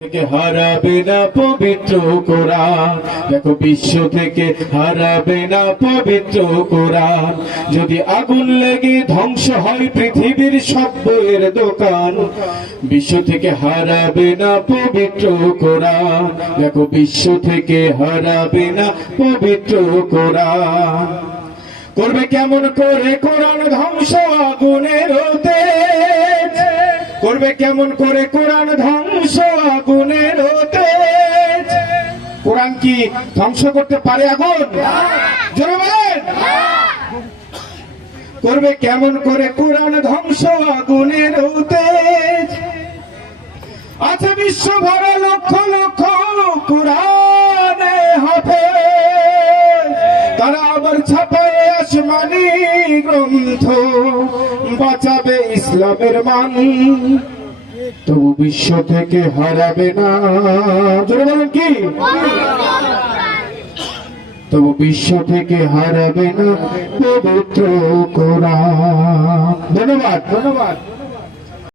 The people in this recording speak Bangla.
থেকে হারাবে না পবিত্র কোরআন। দেখো, বিশ্ব থেকে হারাবে না পবিত্র কোরআন। যদি আগুন লেগে ধ্বংস হয় পৃথিবীর দোকান, বিশ্ব থেকে হারাবে না পবিত্র কোরআন। দেখো, বিশ্ব থেকে হারাবে না পবিত্র কোরআন। করবে কেমন করে কোরআন ধ্বংস আগুনের তেজ করবে কেমন করে কোরআন ধ্বংস আগুনের কোরআন কি ধ্বংস করতে পারে আগুন? করবে কেমন করে কোরআন ধ্বংস আগুনের আছে বিশ্ব ভরা লক্ষ লক্ষ কোরআনে হবে তারা আবার ছাপায় আসমানি গ্রন্থ। বাঁচাবে ইসলামের মান। তবু বিশ্ব থেকে হারাবে না। কি? তবু বিশ্ব থেকে হারাবে না পবিত্র কোরআন। ধন্যবাদ। ধন্যবাদ।